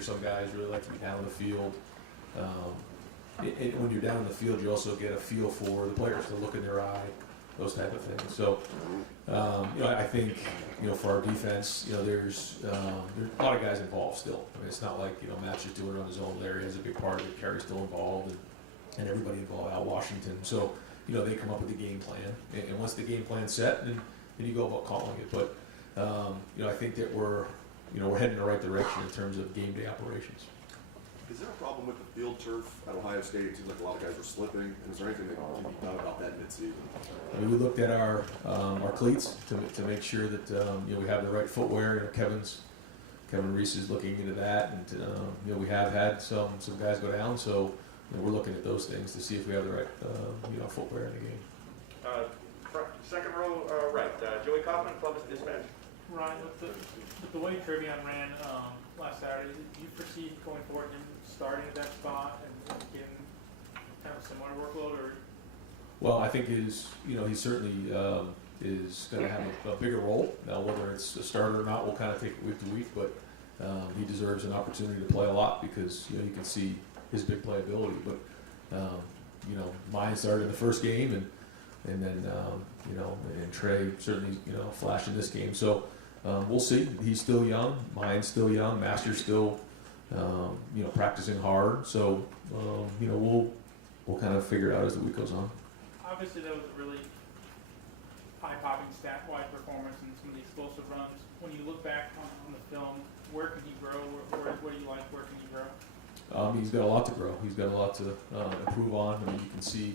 Some guys really like to be down in the field. When you're down in the field, you also get a feel for the players, the look in their eye, those type of things. So, I think, for our defense, there's a lot of guys involved still. I mean, it's not like, Matt's just doing it on his own. Larry has a big part of it. Kerry's still involved, and everybody involved out Washington. So, they come up with a game plan. And once the game plan's set, then you go about calling it. But, I think that we're heading in the right direction in terms of game day operations. Is there a problem with the field turf at Ohio State? It seems like a lot of guys were slipping. And is there anything that can be done about that midseason? We looked at our cleats to make sure that we have the right footwear. Kevin Reese is looking into that, and we have had some guys go down. So we're looking at those things to see if we have the right footwear in the game. Second row right, Joey Kaufman, Columbus Dispatch. Ryan, with the way Trivion ran last Saturday, do you foresee going forward him starting at that spot and getting kind of a similar workload? Or? Well, I think he certainly is going to have a bigger role. Now, whether it's a starter or not, we'll kind of take it week to week, but he deserves an opportunity to play a lot because, you can see his big playability. But, mine started in the first game, and then, and Trey certainly, flashed in this game. So we'll see. He's still young. Mine's still young. Master's still, practicing hard. So, we'll kind of figure it out as the week goes on. Obviously, that was a really eye-popping stat-wide performance and some of the explosive runs. When you look back on the film, where can he grow? What do you like? Where can he grow? He's got a lot to grow. He's got a lot to improve on. I mean, you can see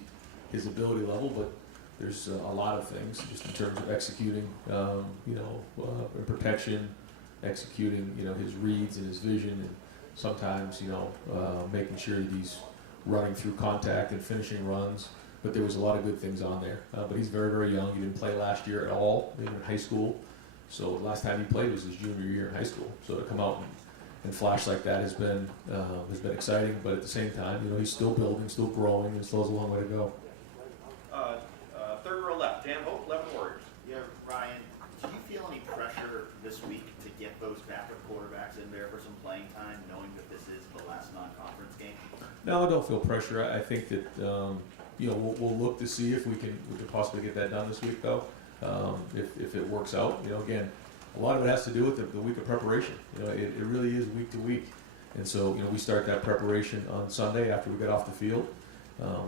his ability level, but there's a lot of things just in terms of executing, in protection, executing, his reads and his vision, and sometimes, making sure that he's running through contact and finishing runs. But there was a lot of good things on there. But he's very, very young. He didn't play last year at all, even in high school. So the last time he played was his junior year in high school. So to come out and flash like that has been exciting. But at the same time, he's still building, still growing, and still has a long way to go. Third row left, Dan Hope, 11 Warriors. Yeah, Ryan, do you feel any pressure this week to get those backup quarterbacks in there for some playing time, knowing that this is the last non-conference game? No, I don't feel pressure. I think that we'll look to see if we can possibly get that done this week, though. If it works out, again, a lot of it has to do with the week of preparation. It really is week to week, and so we start that preparation on Sunday after we get off the field.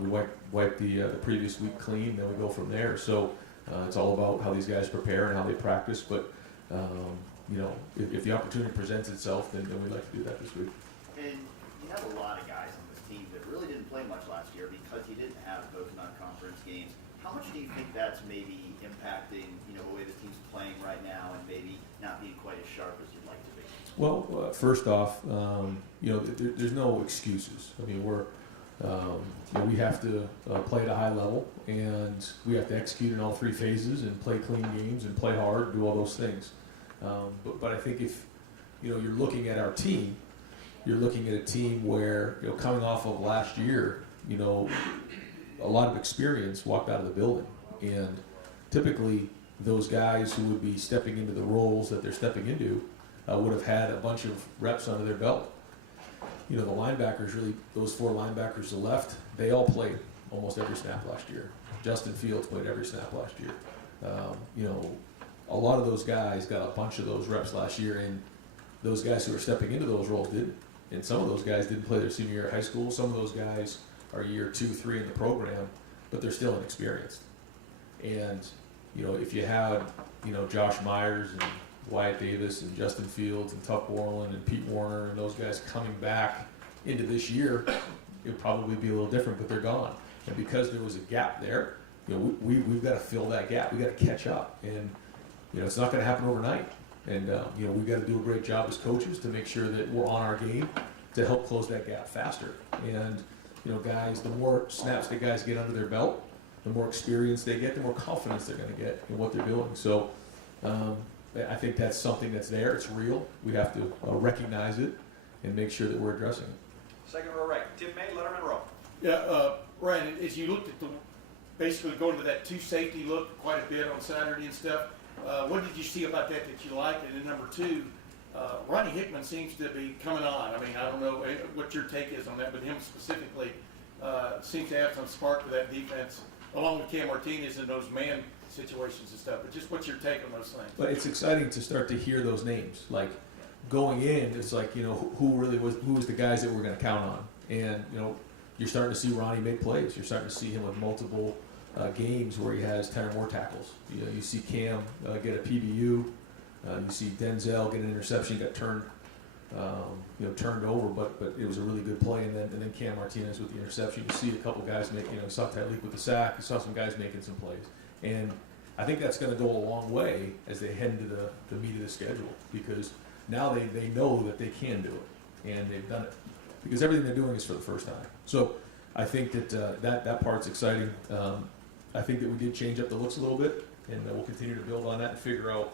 We wipe the previous week clean, then we go from there. So it's all about how these guys prepare and how they practice. But if the opportunity presents itself, then we'd like to do that this week. And you have a lot of guys on this team that really didn't play much last year because you didn't have those non-conference games. How much do you think that's maybe impacting the way the team's playing right now and maybe not being quite as sharp as you'd like to be? Well, first off, there's no excuses. I mean, we have to play at a high level, and we have to execute in all three phases and play clean games and play hard, do all those things. But I think if you're looking at our team, you're looking at a team where coming off of last year, a lot of experience walked out of the building, and typically those guys who would be stepping into the roles that they're stepping into would have had a bunch of reps under their belt. The linebackers, really, those four linebackers to the left, they all played almost every snap last year. Justin Fields played every snap last year. A lot of those guys got a bunch of those reps last year, and those guys who are stepping into those roles didn't. And some of those guys didn't play their senior year of high school. Some of those guys are year 2, 3 in the program, but they're still inexperienced. And, if you had, Josh Myers and Wyatt Davis and Justin Fields and Tuck Borland and Pete Warner and those guys coming back into this year, it would probably be a little different, but they're gone. And because there was a gap there, we've got to fill that gap. We've got to catch up. And, it's not going to happen overnight. And, we've got to do a great job as coaches to make sure that we're on our game to help close that gap faster. And, guys, the more snaps that guys get under their belt, the more experience they get, the more confidence they're going to get in what they're doing. So I think that's something that's there. It's real. We have to recognize it and make sure that we're addressing it. Second row right, Tim May, Letterman row. Yeah, Ryan, as you looked at basically going to that two safety look quite a bit on Saturday and stuff, what did you see about that you liked? And then number two, Ronnie Hickman seems to be coming on. I mean, I don't know what your take is on that, but him specifically seems to have some spark to that defense, along with Cam Martinez in those man situations and stuff. But just what's your take on those things? But it's exciting to start to hear those names. Like going in, it's like, you know, who was the guys that we're going to count on. And, you know, you're starting to see Ronnie make plays. You're starting to see him with multiple games where he has 10 or more tackles. You know, you see Cam get a PBU. You see Denzel get an interception, got turned over, but it was a really good play. And then Cam Martinez with the interception. You see a couple guys make, you know, you saw Tyleek with the sack. You saw some guys making some plays. And I think that's going to go a long way as they head into the meat of the schedule, because now they know that they can do it, and they've done it, because everything they're doing is for the first time. So I think that part's exciting. I think that we did change up the looks a little bit, and we'll continue to build on that and figure out,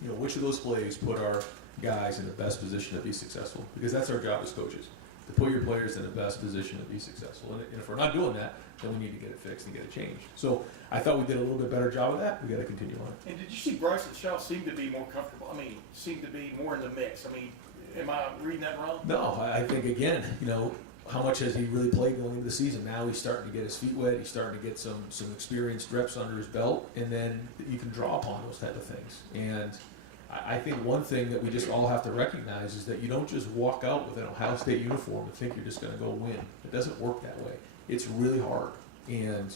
you know, which of those plays put our guys in the best position to be successful, because that's our job as coaches, to put your players in the best position to be successful. And if we're not doing that, then we need to get it fixed and get it changed. So I thought we did a little bit better job of that. We got to continue on it. And did you see Bryson Shaw seem to be more comfortable? I mean, seem to be more in the mix. I mean, am I reading that wrong? No, I think, again, you know, how much has he really played going into the season? Now he's starting to get his feet wet. He's starting to get some experienced reps under his belt, and then you can draw upon those type of things. And I think one thing that we just all have to recognize is that you don't just walk out with an Ohio State uniform and think you're just going to go win. It doesn't work that way. It's really hard. And,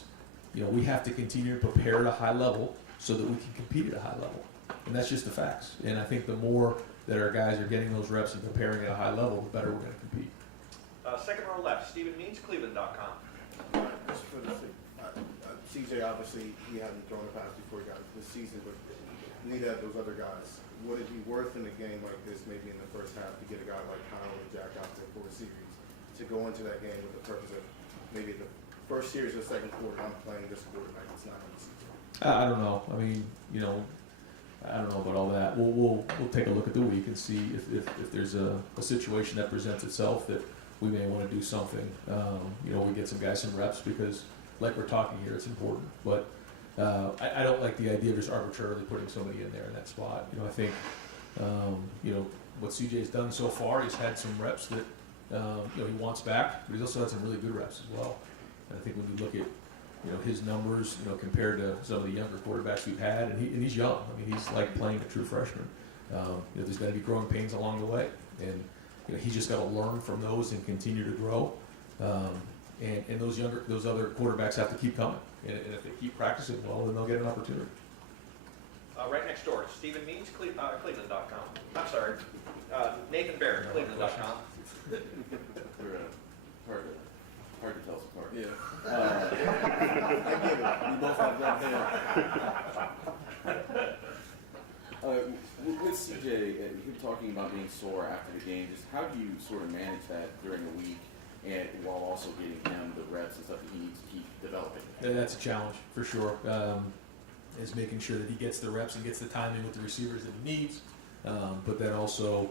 you know, we have to continue to prepare at a high level so that we can compete at a high level. And that's just the facts. And I think the more that our guys are getting those reps and preparing at a high level, the better we're going to compete. Second row left, Stephen Means, Cleveland.com. CJ, obviously, he hadn't thrown a pass before he got into the season, but you need to have those other guys. Would it be worth in a game like this, maybe in the first half, to get a guy like Kyle and Jack out there for a series, to go into that game with the purpose of maybe the first series or second quarter, I'm playing this quarterback, it's not on the season? I don't know. I mean, you know, I don't know about all that. We'll take a look at the week and see if there's a situation that presents itself that we may want to do something. You know, we get some guys some reps, because like we're talking here, it's important. But I don't like the idea of just arbitrarily putting somebody in there in that spot. You know, I think, you know, what CJ's done so far, he's had some reps that, you know, he wants back, but he's also had some really good reps as well. And I think when you look at, you know, his numbers, you know, compared to some of the younger quarterbacks we've had, and he's young. I mean, he's like playing a true freshman. You know, there's going to be growing pains along the way, and you know, he's just got to learn from those and continue to grow. And those other quarterbacks have to keep coming, and if they keep practicing well, then they'll get an opportunity. Right next door, Stephen Means, Cleveland.com. I'm sorry, Nathan Barrett, Cleveland.com. They're hard to tell us apart. Yeah. I get it. You both have left hand. With CJ, you were talking about being sore after the game. Just how do you sort of manage that during the week, and while also getting him the reps and stuff that he needs to keep developing? That's a challenge for sure. Is making sure that he gets the reps and gets the timing with the receivers that he needs, but then also,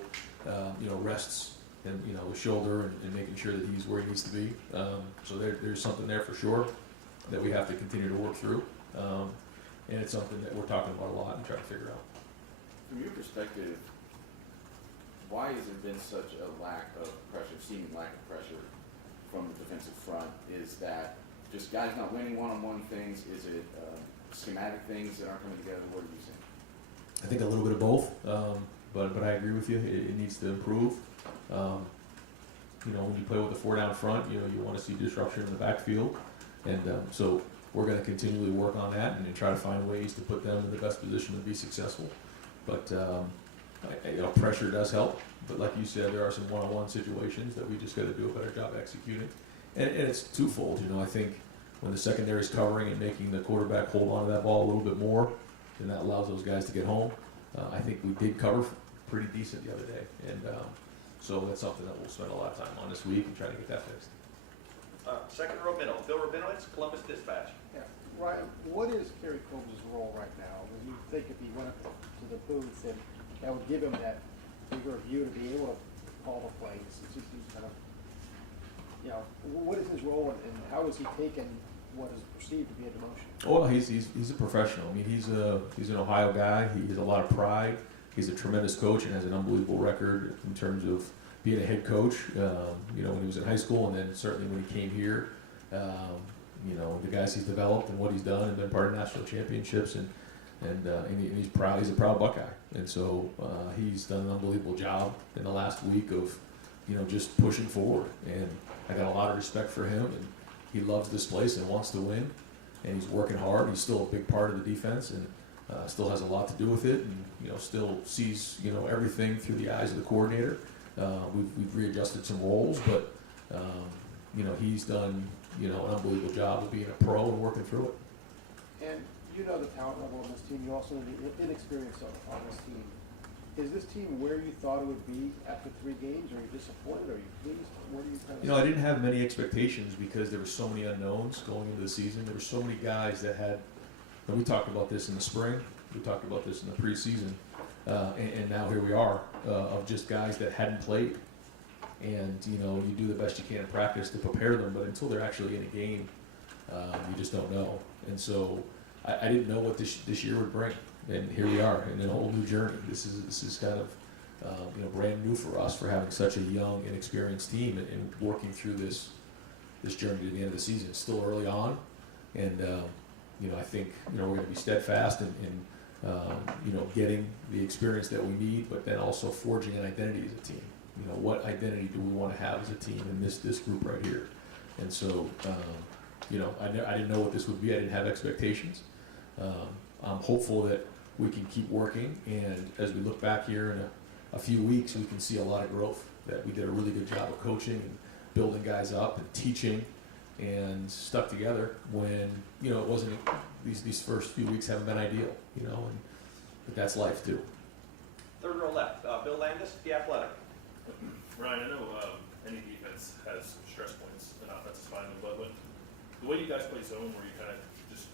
you know, rests and, you know, the shoulder and making sure that he's where he needs to be. So there's something there for sure that we have to continue to work through, and it's something that we're talking about a lot and trying to figure out. From your perspective, why has there been such a lack of pressure, seeming lack of pressure from the defensive front? Is that just guys not winning one-on-one things? Is it schematic things that aren't coming together? What do you think? I think a little bit of both, but I agree with you. It needs to improve. You know, when you play with a 4 down front, you know, you want to see disruption in the backfield, and so we're going to continually work on that and try to find ways to put them in the best position to be successful. But you know, pressure does help. But like you said, there are some one-on-one situations that we just got to do a better job executing, and it's twofold. You know, I think when the secondary is covering and making the quarterback hold on to that ball a little bit more, then that allows those guys to get home. I think we did cover pretty decent the other day, and so that's something that we'll spend a lot of time on this week and try to get that fixed. Second row middle, Bill Rabinowitz, Columbus Dispatch. Yeah. Ryan, what is Kerry Combs' role right now? When you think if he went up to the booth and that would give him that bigger view to be able to call the plays, it's just he's kind of, you know, what is his role and how is he taking what is perceived to be a demotion? Well, he's a professional. I mean, he's an Ohio guy. He has a lot of pride. he's a tremendous coach and has an unbelievable record in terms of being a head coach. You know, when he was in high school, and then certainly when he came here. You know, the guys he's developed and what he's done, and been part of national championships, and he's proud. He's a proud Buckeye, and so he's done an unbelievable job in the last week of, you know, just pushing forward. And I got a lot of respect for him, and he loves this place and wants to win, and he's working hard. He's still a big part of the defense, and still has a lot to do with it, and you know, still sees, you know, everything through the eyes of the coordinator. We've readjusted some roles, but you know, he's done, you know, an unbelievable job of being a pro and working through it. And you know the talent level on this team. You also know the inexperience on this team. Is this team where you thought it would be after 3 games? Are you disappointed? Are you pleased? Where do you kind of? You know, I didn't have many expectations because there were so many unknowns going into the season. There were so many guys that had, and we talked about this in the spring, we talked about this in the preseason, and now here we are, of just guys that hadn't played. And, you know, you do the best you can in practice to prepare them, but until they're actually in a game, you just don't know. And so I didn't know what this year would bring. And here we are in a whole new journey. This is kind of you know, brand new for us, for having such a young, inexperienced team and working through this journey to the end of the season. It's still early on, and you know, I think, you know, we're going to be steadfast in you know, getting the experience that we need, but then also forging an identity as a team. You know, what identity do we want to have as a team in this group right here? And so, you know, I didn't know what this would be. I didn't have expectations. I'm hopeful that we can keep working, and as we look back here in a few weeks, we can see a lot of growth, that we did a really good job of coaching and building guys up and teaching and stuck together when, you know, it wasn't, these first few weeks haven't been ideal, you know, but that's life too. Third row left, Bill Landis, The Athletic. Ryan, I know any defense has stress points, and offense is fine, but when, the way you guys play zone, where you kind of just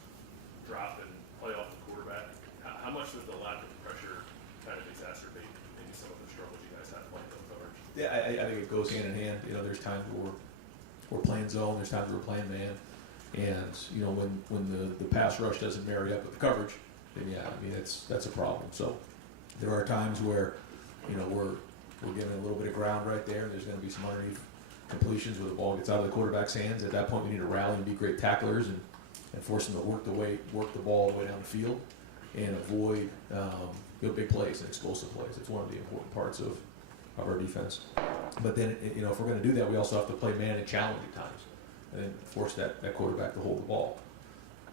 drop and play off the quarterback, how much does the lack of pressure kind of exacerbate maybe some of the struggles you guys have playing zone coverage? Yeah, I think it goes hand in hand. You know, there's times where we're playing zone, there's times where we're playing man, and you know, when the pass rush doesn't marry up with the coverage, then yeah, I mean, that's a problem. So there are times where, you know, we're getting a little bit of ground right there, and there's going to be some underneath completions where the ball gets out of the quarterback's hands. At that point, we need to rally and be great tacklers and force them to work the ball all the way down the field and avoid you know, big plays and explosive plays. It's one of the important parts of our defense. But then, you know, if we're going to do that, we also have to play man and challenge at times, and then force that quarterback to hold the ball.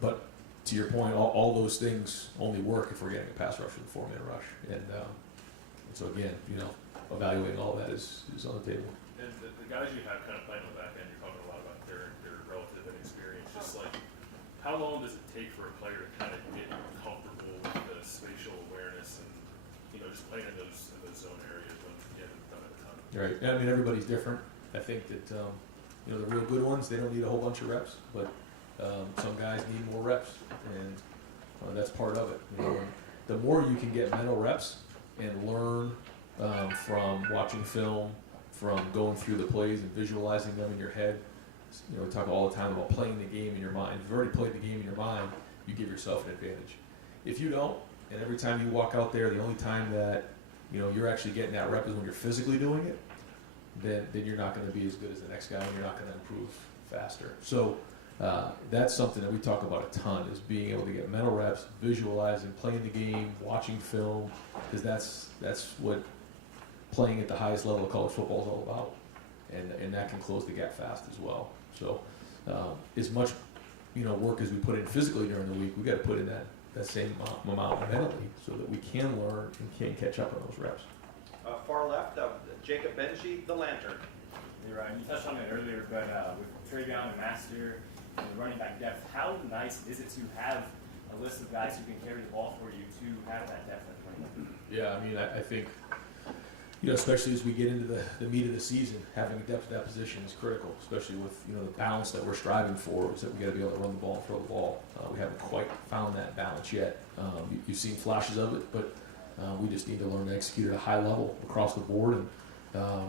But to your point, all those things only work if we're getting a pass rush with a 4-man rush. And so again, you know, evaluating all that is on the table. And the guys you have kind of playing on the back end, you're talking a lot about their relative inexperience. Just like, how long does it take for a player to kind of get comfortable with the spatial awareness and, you know, just playing in those zone areas when you haven't done it a ton? Right. Yeah, I mean, everybody's different. I think that you know, the real good ones, they don't need a whole bunch of reps, but some guys need more reps, and that's part of it. You know, the more you can get mental reps and learn from watching film, from going through the plays and visualizing them in your head. You know, we talk all the time about playing the game in your mind. If you've already played the game in your mind, you give yourself an advantage. If you don't, and every time you walk out there, the only time that, you know, you're actually getting that rep is when you're physically doing it, then you're not going to be as good as the next guy, and you're not going to improve faster. So that's something that we talk about a ton, is being able to get mental reps, visualizing, playing the game, watching film, because that's what playing at the highest level of college football is all about, and that can close the gap fast as well. So as much, you know, work as we put in physically during the week, we got to put in that same amount mentally, so that we can learn and can catch up on those reps. Far left, Jacob Benji, The Lantern. Hey Ryan, you touched on it earlier, but with Travion and Master and the running back depth, how nice is it to have a list of guys who can carry the ball for you to have that depth at running back? Yeah, I mean, I think, you know, especially as we get into the meat of the season, having depth at that position is critical, especially with, you know, the balance that we're striving for, is that we got to be able to run the ball and throw the ball. We haven't quite found that balance yet. You've seen flashes of it, but we just need to learn to execute at a high level across the board. And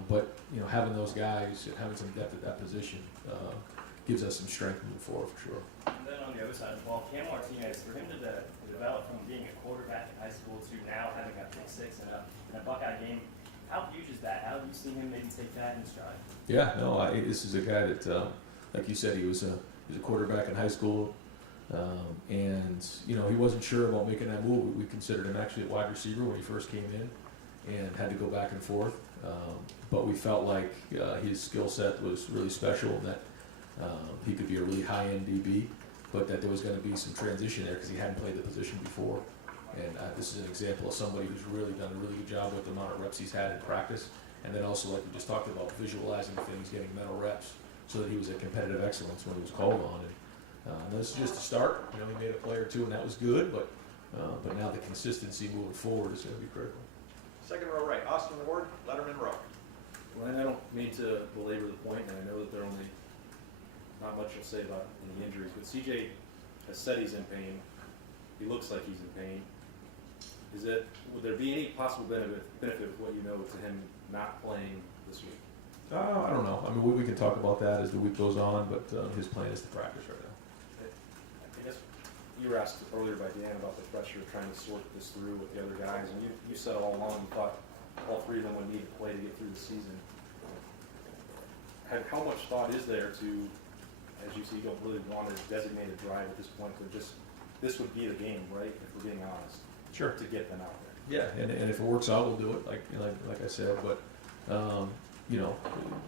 but, you know, having those guys and having some depth at that position gives us some strength moving forward for sure. And then on the other side of the ball, Cam Martinez, for him to develop from being a quarterback in high school to now having a pick six in a Buckeye game, how huge is that? How have you seen him maybe take that in stride? Yeah, no, this is a guy that, like you said, he was a quarterback in high school, and he wasn't sure about making that move. We considered him actually a wide receiver when he first came in, and had to go back and forth. But we felt like his skill set was really special, and that he could be a really high-end DB, but that there was going to be some transition there because he hadn't played the position before. And this is an example of somebody who's really done a really good job with the amount of reps he's had in practice. And then also, like we just talked about, visualizing things, getting mental reps, so that he was at competitive excellence when he was called on. And this is just a start. He made a play or two, and that was good. But now the consistency moving forward is going to be critical. Second row right, Austin Ward, Letterman row. Well, I don't mean to belabor the point, and I know that there are only not much to say about any injuries, but CJ has said he's in pain. He looks like he's in pain. Would there be any possible benefit with what you know to him not playing this week? I don't know. I mean, we can talk about that as the week goes on, but his plan is to practice right now. I guess you were asked earlier by Dan about the pressure of trying to sort this through with the other guys, and you said all along you thought all three of them would need to play to get through the season. How much thought is there to, as you see, you don't really want a designated drive at this point, but just this would be the game, right? If we're being honest. Sure. To get them out there. Yeah, and if it works out, we'll do it. Like I said, but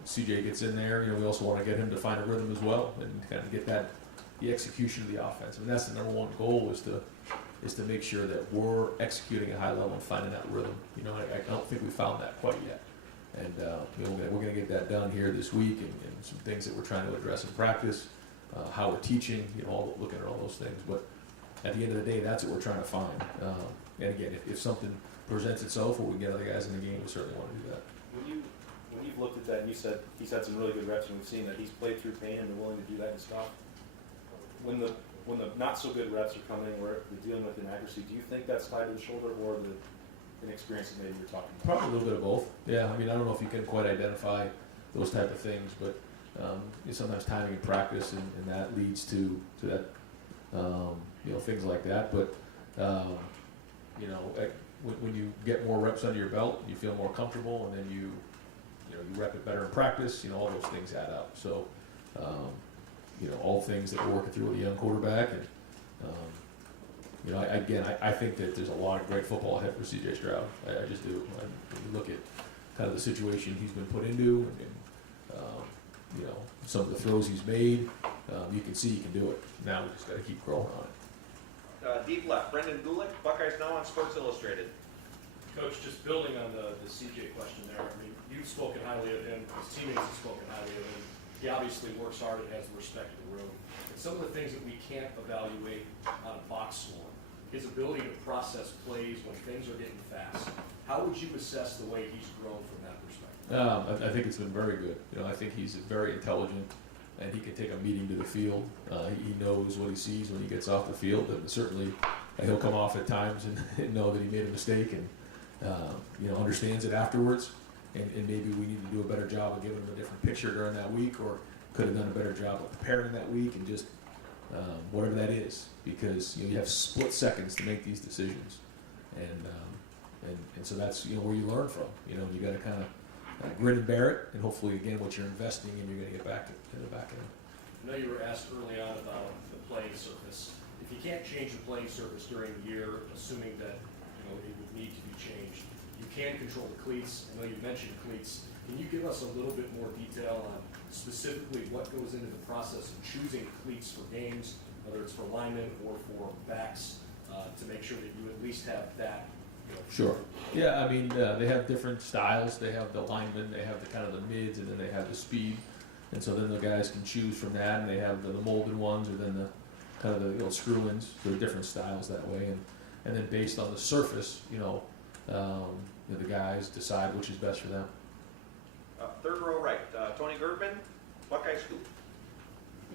CJ gets in there. We also want to get him to find a rhythm as well, and kind of get the execution of the offense. I mean, that's the number one goal is to make sure that we're executing at a high level and finding that rhythm. I don't think we found that quite yet, and we're going to get that done here this week, and some things that we're trying to address in practice, how we're teaching, looking at all those things, but. At the end of the day, that's what we're trying to find. And again, if something presents itself or we can get other guys in the game, we certainly want to do that. When you've looked at that and you said he's had some really good reps and we've seen that he's played through pain and been willing to do that and stuff, when the not so good reps are coming where you're dealing with inaccuracy, do you think that's tied to the shoulder or the inexperience that maybe you're talking about? Probably a little bit of both. Yeah, I mean, I don't know if you can quite identify those type of things, but sometimes timing in practice and that leads to that. Things like that, but when you get more reps under your belt, you feel more comfortable, and then you rep it better in practice. All those things add up. So, all things that we're working through with a young quarterback, and I think that there's a lot of great football ahead for CJ Stroud. I just do. When you look at kind of the situation he's been put into, and some of the throws he's made, you can see he can do it. Now we just got to keep growing on it. Deep left, Brendan Gulick, Buckeyes Now on Sports Illustrated. Coach, just building on the CJ question there, I mean, you've spoken highly of him, his teammates have spoken highly of him. He obviously works hard and has the respect of the room. And some of the things that we can't evaluate on a box score, his ability to process plays when things are getting fast. How would you assess the way he's grown from that perspective? I think it's been very good. I think he's very intelligent, and he can take a meeting to the field. He knows what he sees when he gets off the field, and certainly he'll come off at times and know that he made a mistake, and understands it afterwards. And maybe we need to do a better job of giving him a different picture during that week, or could have done a better job of preparing that week, and just whatever that is, because you have split seconds to make these decisions, and so that's where you learn from. You got to kind of grin and bear it, and hopefully, again, what you're investing in, you're going to get back in the back end. I know you were asked early on about the playing surface. If you can't change the playing surface during the year, assuming that it would need to be changed, you can control the cleats. I know you mentioned cleats. Can you give us a little bit more detail on specifically what goes into the process of choosing cleats for games, whether it's for linemen or for backs, to make sure that you at least have that? Sure. Yeah, I mean, they have different styles. They have the linemen, they have the kind of the mids, and then they have the speed. And so then the guys can choose from that, and they have the molded ones, or then the kind of the screw-ins. There are different styles that way, and then based on the surface, the guys decide which is best for them. Third row right, Tony Gertman, Buckeye Scoop.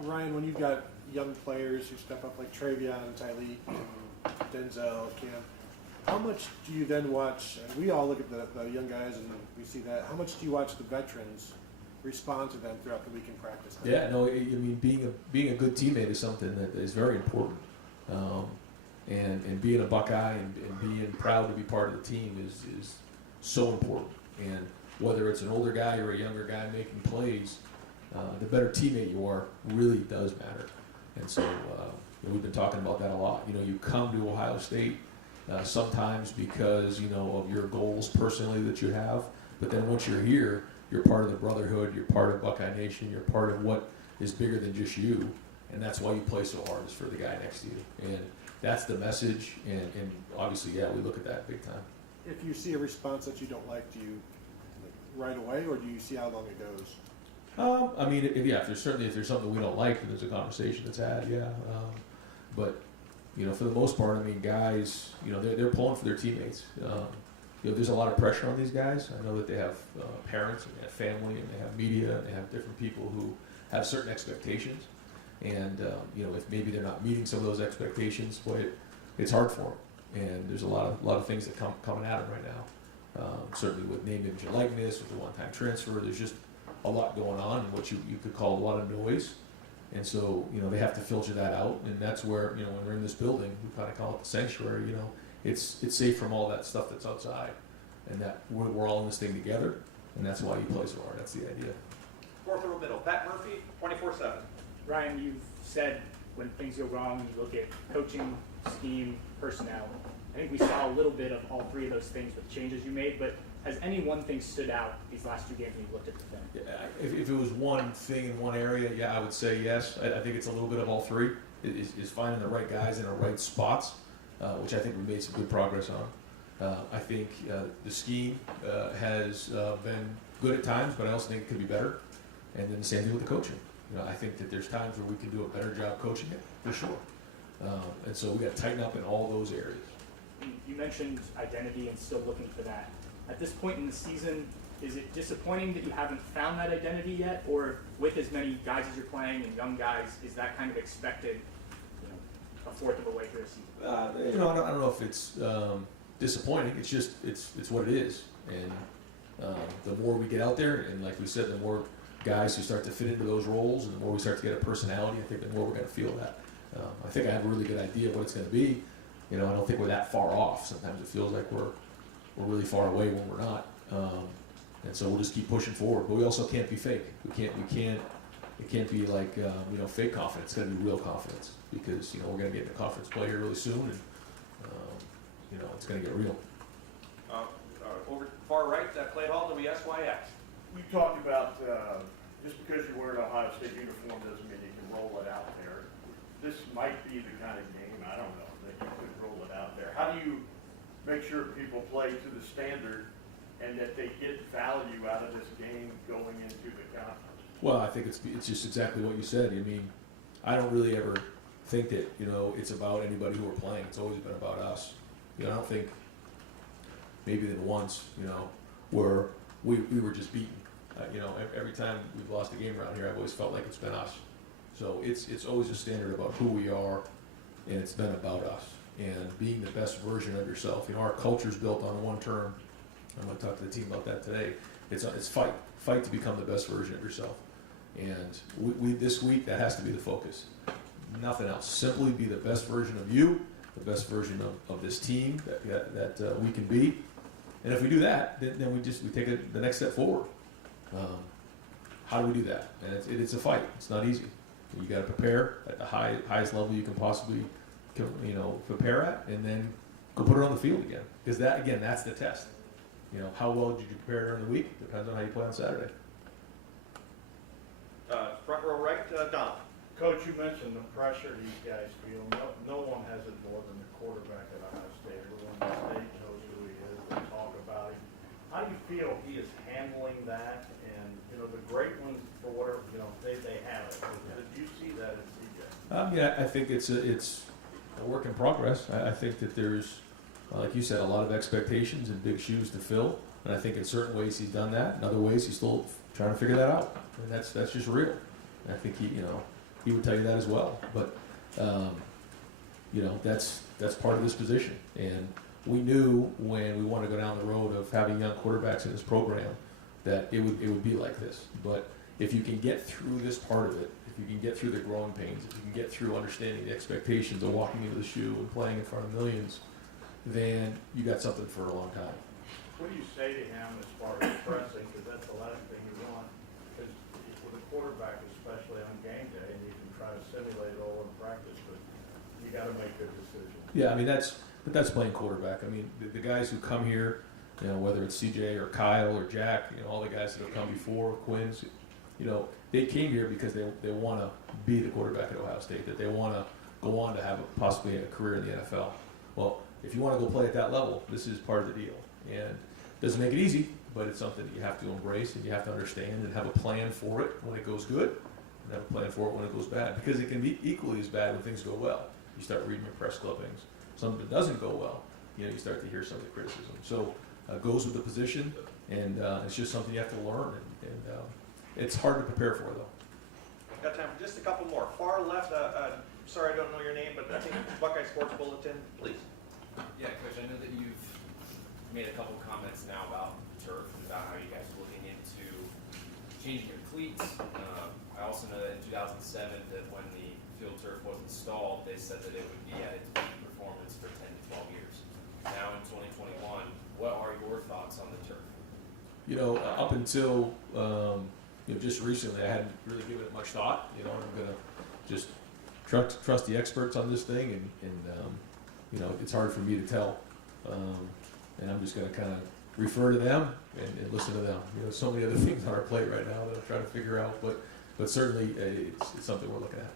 Ryan, when you've got young players who step up like Travion, Tyleek, Denzel, Cam, how much do you then watch, and we all look at the young guys and we see that, how much do you watch the veterans respond to them throughout the week in practice? Yeah, no, I mean, being a good teammate is something that is very important. And being a Buckeye and being proud to be part of the team is so important. And whether it's an older guy or a younger guy making plays, the better teammate you are really does matter. And so we've been talking about that a lot. You know, you come to Ohio State sometimes because, you know, of your goals personally that you have. But then once you're here, you're part of the brotherhood, you're part of Buckeye Nation, you're part of what is bigger than just you. And that's why you play so hard, is for the guy next to you. And that's the message. And obviously, yeah, we look at that big time. If you see a response that you don't like, do you right away, or do you see how long it goes? I mean, if there's something we don't like, then there's a conversation that's had, yeah. But you know, for the most part, I mean, guys, you know, they're pulling for their teammates. You know, there's a lot of pressure on these guys. I know that they have parents and they have family and they have media and they have different people who have certain expectations. And you know, if maybe they're not meeting some of those expectations, boy, it's hard for them. And there's a lot of things that coming at them right now. Certainly with name, image, and likeness, with the one-time transfer, there's just a lot going on, and what you could call a lot of noise. And so, you know, they have to filter that out, and that's where, you know, when we're in this building, we kind of call it the sanctuary. You know, it's safe from all that stuff that's outside, and that we're all in this thing together, and that's why you play so hard. That's the idea. Fourth row middle, Pat Murphy, 24/7. Ryan, you've said when things go wrong, you look at coaching, scheme, personnel. I think we saw a little bit of all three of those things with changes you made, but has any one thing stood out these last two games when you looked at the film? Yeah, if it was one thing in one area, yeah, I would say yes. I think it's a little bit of all three. Is finding the right guys in the right spots, which I think we made some good progress on. I think the scheme has been good at times, but I also think it could be better. And then the same thing with the coaching. You know, I think that there's times where we can do a better job coaching it, for sure. And so we got to tighten up in all those areas. You mentioned identity and still looking for that. At this point in the season, is it disappointing that you haven't found that identity yet? Or with as many guys as you're playing and young guys, is that kind of expected, you know, a fourth of a way through the season? You know, I don't know if it's disappointing. It's just, it's what it is. And the more we get out there, and like we said, the more guys who start to fit into those roles, and the more we start to get a personality, I think the more we're going to feel that. I think I have a really good idea of what it's going to be. You know, I don't think we're that far off. Sometimes it feels like we're really far away when we're not. And so we'll just keep pushing forward. But we also can't be fake. It can't be like, you know, fake confidence. It's got to be real confidence, because, you know, we're going to get into conference play here really soon, and, you know, it's going to get real. Over far right, Clay Hall, WSYX. We talked about just because you wear an Ohio State uniform doesn't mean you can roll it out there. This might be the kind of game, I don't know, that you could roll it out there. How do you make sure people play to the standard and that they get value out of this game going into the conference? Well, I think it's just exactly what you said. I mean, I don't really ever think that, you know, it's about anybody who we're playing. It's always been about us. You know, I don't think maybe than once, you know, where we were just beaten. You know, every time we've lost a game around here, I've always felt like it's been us. So it's always a standard about who we are, and it's been about us and being the best version of yourself. You know, our culture's built on one term. I'm going to talk to the team about that today. It's fight to become the best version of yourself. And we this week, that has to be the focus. Nothing else. Simply be the best version of you, the best version of this team that we can be. And if we do that, then we take the next step forward. How do we do that? And it's a fight. It's not easy. You got to prepare at the highest level you can possibly, you know, prepare at, and then go put it on the field again. Because that, again, that's the test. You know, how well did you prepare during the week? Depends on how you play on Saturday. Front row right, Don. Coach, you mentioned the pressure these guys feel. No one has it more than the quarterback at Ohio State. Everyone in the state knows who he is. They talk about him. How do you feel he is handling that? And, you know, the great ones, for whatever, you know, they have it. Did you see that in CJ? Yeah, I think it's a work in progress. I think that there's, like you said, a lot of expectations and big shoes to fill. And I think in certain ways he's done that. In other ways he's still trying to figure that out. And that's just real. And I think he would tell you that as well. But you know, that's part of this position. And we knew when we wanted to go down the road of having young quarterbacks in this program, that it would be like this. But if you can get through this part of it, if you can get through the growing pains, if you can get through understanding the expectations of walking into the shoe and playing in front of millions, then you got something for a long time. What do you say to him as far as pressing, because that's the last thing you want, because with a quarterback, especially on game day, and you can try to simulate it all in practice, but you got to make good decisions. Yeah, I mean, that's playing quarterback. I mean, the guys who come here, you know, whether it's CJ or Kyle or Jack, you know, all the guys that have come before, Quinn's, you know, they came here because they want to be the quarterback at Ohio State, that they want to go on to have possibly a career in the NFL. Well, if you want to go play at that level, this is part of the deal. And it doesn't make it easy, but it's something that you have to embrace and you have to understand and have a plan for it when it goes good and have a plan for it when it goes bad, because it can be equally as bad when things go well. You start reading your press clippings. Something that doesn't go well, you know, you start to hear some of the criticism. So it goes with the position, and it's just something you have to learn, and it's hard to prepare for, though. Got time for just a couple more. Far left, sorry I don't know your name, but I think Buckeye Sports Bulletin, please. Yeah, Coach, I know that you've made a couple comments now about turf and about how you guys are looking into changing your cleats. I also know that in 2007 that when the field turf was installed, they said that it would be at its peak performance for 10 to 12 years. Now in 2021, what are your thoughts on the turf? You know, up until you know, just recently, I hadn't really given it much thought. You know, I'm gonna just trust the experts on this thing, and you know, it's hard for me to tell, and I'm just gonna kind of refer to them and listen to them. You know, so many other things on our plate right now that I'm trying to figure out, but certainly it's something we're looking at.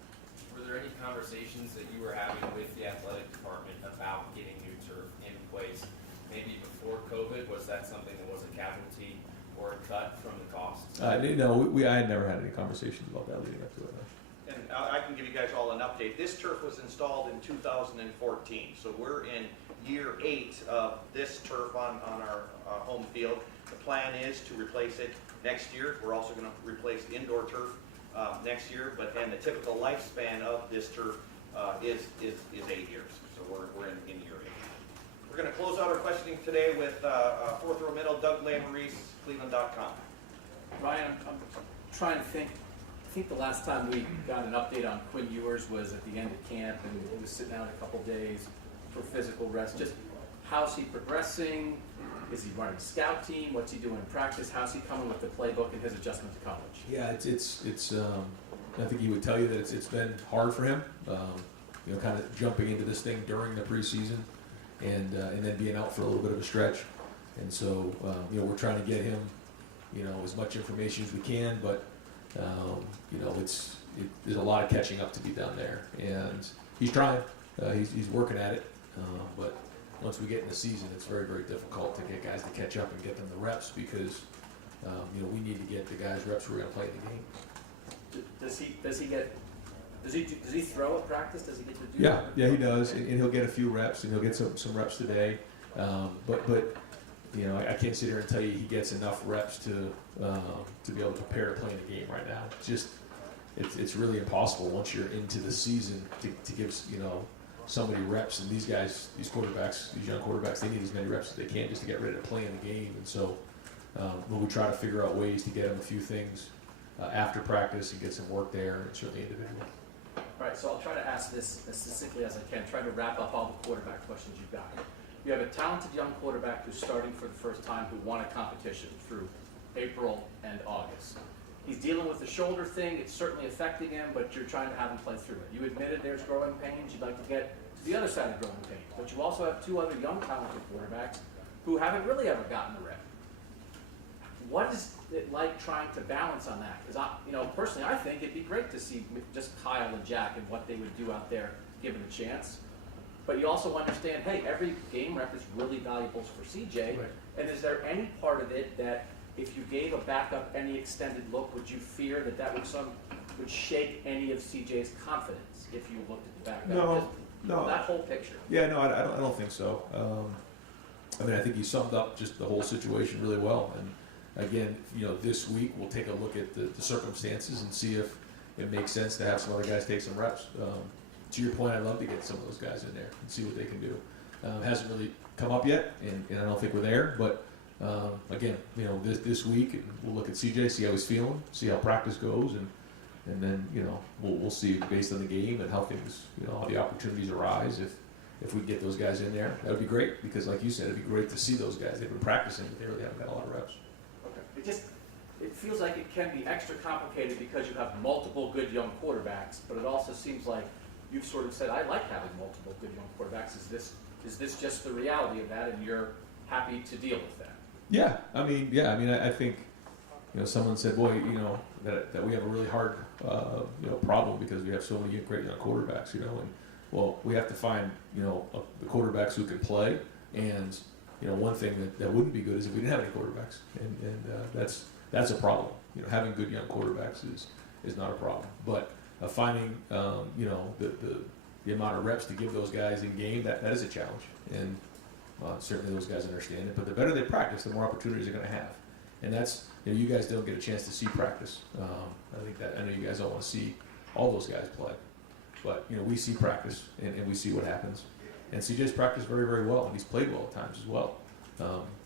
Were there any conversations that you were having with the athletic department about getting new turf in place? Maybe before COVID, was that something that was a casualty or a cut from the costs? No, I had never had any conversations about that leading up to it. No. And I can give you guys all an update. This turf was installed in 2014, so we're in year 8 of this turf on our home field. The plan is to replace it next year. We're also going to replace the indoor turf next year, but then the typical lifespan of this turf is 8 years. So we're in year 8. We're going to close out our questioning today with fourth row middle, Doug Lamarice, Cleveland.com. Ryan, I'm trying to think. I think the last time we got an update on Quinn Ewers was at the end of camp, and he was sitting out a couple days for physical rest. Just how's he progressing? Is he running a scout team? What's he doing in practice? How's he coming with the playbook and his adjustment to college? Yeah, it's I think he would tell you that it's been hard for him. You know, kind of jumping into this thing during the preseason, and then being out for a little bit of a stretch. And so you know, we're trying to get him, you know, as much information as we can, but you know, there's a lot of catching up to be done there, and he's trying. He's working at it, but once we get in the season, it's very, very difficult to get guys to catch up and get them the reps, because you know, we need to get the guys reps who are going to play the game. Does he throw at practice? Does he get to do Yeah, that? yeah, he does, and he'll get a few reps, and he'll get some reps today. But you know, I can't sit here and tell you he gets enough reps to be able to prepare to play in the game right now. It's really impossible once you're into the season to give, you know, somebody reps. And these guys, these quarterbacks, these young quarterbacks, they need as many reps as they can just to get ready to play in the game. And so we try to figure out ways to get them a few things after practice and get some work there, and certainly individual. All right, so I'll try to ask this as succinctly as I can, try to wrap up all the quarterback questions you've got. You have a talented young quarterback who's starting for the first time, who won a competition through April and August. He's dealing with the shoulder thing. It's certainly affecting him, but you're trying to have him play through it. You admitted there's growing pains. You'd like to get to the other side of growing pains. But you also have 2 other young talented quarterbacks who haven't really ever gotten a rep. What is it like trying to balance on that? Because you know, personally, I think it'd be great to see just Kyle and Jack and what they would do out there given a chance. But you also understand, hey, every game rep is really valuable for CJ. Right. And is there any part of it that if you gave a backup any extended look, would you fear that would shake any of CJ's confidence if you looked at the backup? No. That whole picture. Yeah, no, I don't think so. I mean, I think you summed up just the whole situation really well. And again, you know, this week we'll take a look at the circumstances and see if it makes sense to have some other guys take some reps. To your point, I'd love to get some of those guys in there and see what they can do. Hasn't really come up yet, and I don't think we're there, but again, you know, this week we'll look at CJ, see how he's feeling, see how practice goes, and then, you know, we'll see based on the game and how things, you know, how the opportunities arise. If we get those guys in there, that would be great, because like you said, it'd be great to see those guys. They've been practicing, but they really haven't got a lot of reps. It feels like it can be extra complicated because you have multiple good young quarterbacks, but it also seems like you've sort of said, I like having multiple good young quarterbacks. Is this just the reality of that, and you're happy to deal with that? Yeah, I mean, I think, you know, someone said, boy, you know, that we have a really hard, you know, problem because we have so many great young quarterbacks, you know, and well, we have to find, you know, the quarterbacks who can play, and you know, one thing that wouldn't be good is if we didn't have any quarterbacks, and that's a problem. You know, having good young quarterbacks is not a problem, but finding, you know, the amount of reps to give those guys in game, that is a challenge, and certainly those guys understand it. But the better they practice, the more opportunities they're going to have, and that's, you know, you guys don't get a chance to see practice. I know you guys all want to see all those guys play, but you know, we see practice and we see what happens. And CJ's practiced very, very well, and he's played well at times as well.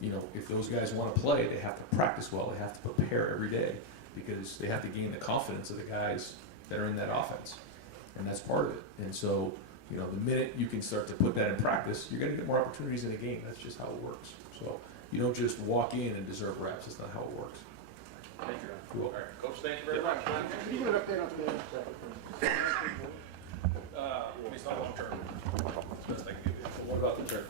You know, if those guys want to play, they have to practice well. They have to prepare every day because they have to gain the confidence of the guys that are in that offense, and that's part of it. And so, you know, the minute you can start to put that in practice, you're going to get more opportunities in a game. That's just how it works. So you don't just walk in and deserve reps. That's not how it works. Thank you. You're All welcome. right, Coach, thank you very much. Can you give an update on the It's not long term. It's the best I can give you. What about the turf?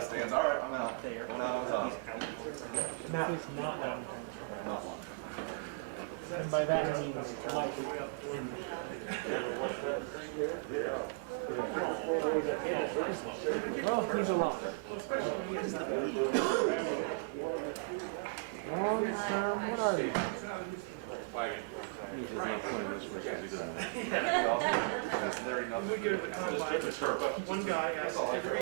Stands, all right, I'm out. I'm out on top. Now, it's not long term. And by that I mean likely. Well, he's a lot. Long term, what are they? That's very nothing. One guy asked every